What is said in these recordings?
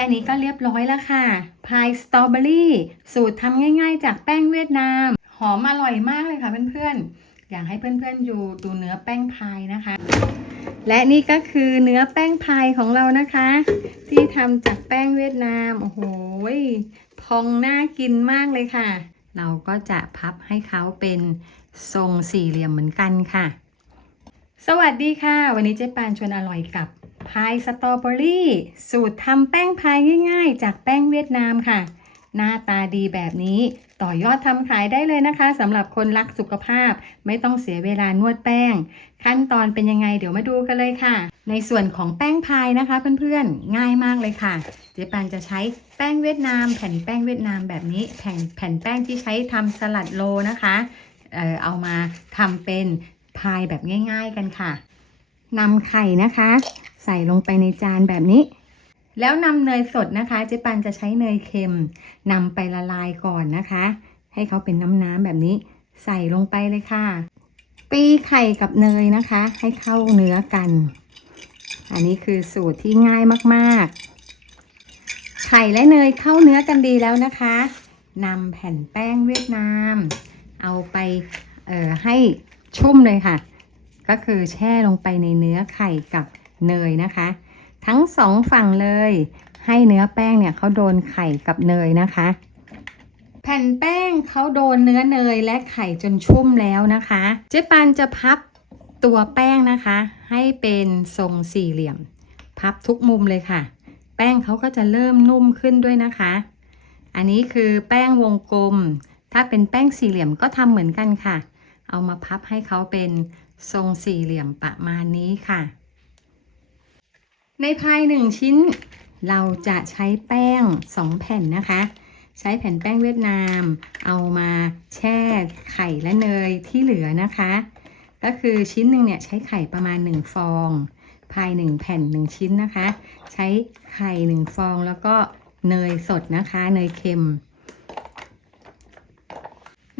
ค่นี้ก็เรียบร้อยแล้วค่ะ พายสตรอเบอรี่สูตรทำง่าย ๆ จากแป้งเวียดนาม หอมอร่อยมากเลยค่ะเพื่อนๆ อยากให้เพื่อนๆดูดูเนื้อแป้งพายนะคะ และนี่ก็คือเนื้อแป้งพายของเรานะคะ ที่ทำจากแป้งเวียดนาม โอ้โห พองน่ากินมากเลยค่ะ เราก็จะพับให้เขาเป็นทรงสี่เหลี่ยมเหมือนกันค่ะ สวัสดีค่ะ วันนี้เจ๊ปานชวนอร่อยกับ พายสตรอเบอรี่ สูตรทำแป้งพายง่ายๆ จากแป้งเวียดนามค่ะ หน้าตาดีแบบนี้ต่อยอดทำขายได้เลยนะคะสำหรับคนรักสุขภาพ ไม่ต้องเสียเวลานวดแป้ง ขั้นตอนเป็นยังไงเดี๋ยวมาดูกันเลยค่ะ ในส่วนของแป้งพายนะคะเพื่อนๆง่ายมากเลยค่ะ เจ๊ปันจะใช้แป้งเวียดนาม แผ่นแป้งเวียดนามแบบนี้แผ่นแผ่นแป้งที่ใช้ทำสลัดโลนะคะเออเอามาทำเป็นพายแบบง่าย ๆ กันค่ะ นำไข่นะคะ ใส่ลงไปในจานแบบนี้ แล้วนำเนยสดนะคะเจ๊ปันจะใช้เนยเค็มนำไปละลายก่อนนะคะ ให้เขาเป็นน้ำๆแบบนี้ ใส่ลงไปเลยค่ะ ตีไข่กับเนยนะคะ ให้เข้าเนื้อกัน อันนี้คือสูตรที่ง่ายมากๆ ไข่และเนยเข้าเนื้อกันดีแล้วนะคะนำแผ่นแป้งเวียดนาม เอาไปเอ่อให้ชุ่มเลยค่ะ ก็คือแช่ลงไปในเนื้อไข่กับเนยนะคะ ทั้งสองฝั่งเลย ให้เนื้อแป้งเนี่ยเขาโดนไข่กับเนยนะคะ แผ่นแป้งเขาโดนเนื้อเนยและไข่จนชุ่มแล้วนะคะ เจ๊ปานจะพับตัวแป้งนะคะ ให้เป็นทรงสี่เหลี่ยม พับทุกมุมเลยค่ะ แป้งเขาก็จะเริ่มนุ่มขึ้นด้วยนะคะ อันนี้คือแป้งวงกลม ถ้าเป็นแป้งสี่เหลี่ยมก็ทำเหมือนกันค่ะ เอามาพับให้เขาเป็นทรงสี่เหลี่ยมประมาณนี้ค่ะ ในพายหนึ่งชิ้น เราจะใช้แป้งสองแผ่นนะคะ ใช้แผ่นแป้งเวียดนาม เอามาแช่ไข่และเนยที่เหลือนะคะ ก็คือชิ้นหนึ่งเนี่ยใช้ไข่ประมาณ 1 ฟองพาย1แผ่น1ชิ้นนะคะ ใช้ไข่1ฟองแล้วก็เนยสดนะคะ เนยเค็ม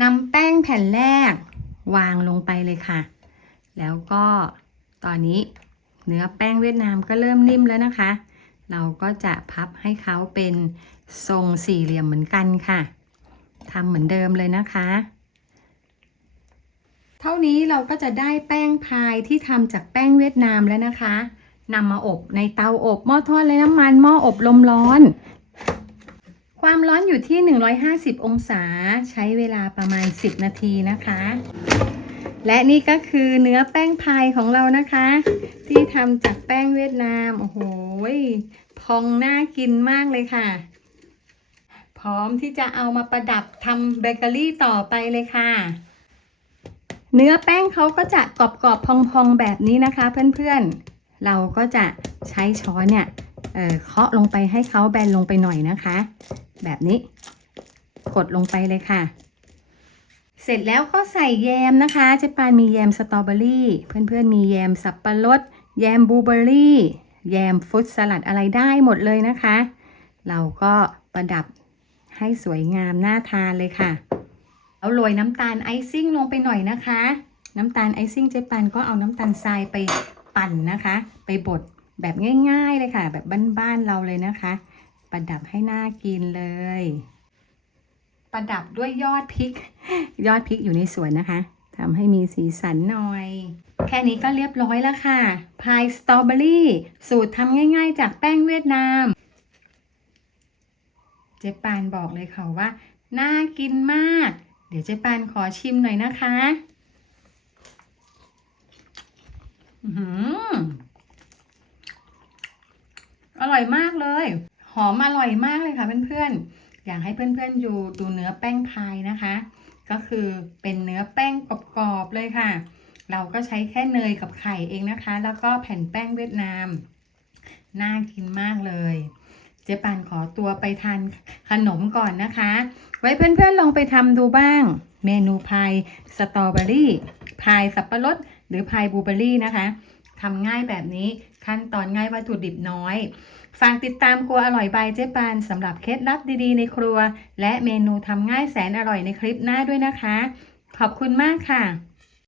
นำแป้งแผ่นแรก วางลงไปเลยค่ะ แล้วก็ตอนนี้เนื้อแป้งเวียดนามก็เริ่มนิ่มแล้วนะคะ เราก็จะพับให้เขาเป็นทรงสี่เหลี่ยมเหมือนกันค่ะทำเหมือนเดิมเลยนะคะ เท่านี้เราก็จะได้แป้งพายที่ทำจากแป้งเวียดนามแล้วนะคะนำมาอบในเตาอบหม้อทอดไร้น้ำมันหม้ออบลมร้อน ความร้อนอยู่ที่ 150 องศาใช้เวลาประมาณ 10 นาทีนะคะ และนี่ก็คือเนื้อแป้งพายของเรานะคะ ที่ทำจากแป้งเวียดนาม โอ้โหพองน่ากินมากเลยค่ะ พร้อมที่จะเอามาประดับทำเบเกอรี่ต่อไปเลยค่ะ เนื้อแป้งเขาก็จะกรอบๆพองๆแบบนี้นะคะ เพื่อนๆ เราก็จะใช้ช้อนเนี่ย เคาะลงไปให้เขาแบนลงไปหน่อยนะคะ แบบนี้ กดลงไปเลยค่ะ เสร็จแล้วก็ใส่แยมนะคะเจ๊ปานมีแยมสตรอเบอรี่ เพื่อนๆมีแยมสับปะรด แยมบลูเบอรี่ แยมฟรุตสลัดอะไรได้หมดเลยนะคะ เราก็ประดับให้สวยงามน่าทานเลยค่ะ เอาโรยน้ำตาลไอซิ่งลงไปหน่อยนะคะ น้ำตาลไอซิ่งเจ๊ปันก็เอาน้ำตาลทรายไปปั่นนะคะ ไปบด แบบง่ายๆเลยค่ะ แบบบ้านๆเราเลยนะคะ ประดับให้น่ากินเลย ประดับด้วยยอดพริก ยอดพริกอยู่ในสวนนะคะทำให้มีสีสันหน่อย แค่นี้ก็เรียบร้อยแล้วค่ะพายสตรอเบอรี่ สูตรทำง่ายๆ จากแป้งเวียดนาม เจ๊ปานบอกเลยค่ะว่า น่ากินมาก เดี๋ยวเจ๊ปานขอชิมหน่อยนะคะ อร่อยมากเลย หอมอร่อยมากเลยค่ะเพื่อนๆ อยากให้เพื่อนๆดูดูเนื้อแป้งพายนะคะ ก็คือเป็นเนื้อแป้งกรอบๆเลยค่ะ เราก็ใช้แค่เนยกับไข่เองนะคะ แล้วก็แผ่นแป้งเวียดนาม น่ากินมากเลย เจ๊ปานขอตัวไปทานขนมก่อนนะคะ ไว้เพื่อนๆลองไปทำดูบ้าง เมนูพายสตรอเบอรี่พายสับปะรดหรือพายบลูเบอรี่นะคะ ทำง่ายแบบนี้ขั้นตอนง่ายวัตถุดิบน้อยฝากติดตามครัวอร่อยบายเจ๊ปานสำหรับเคล็ดลับดีๆในครัว และเมนูทำง่ายแสนอร่อยในคลิปหน้าด้วยนะคะ ขอบคุณมากค่ะ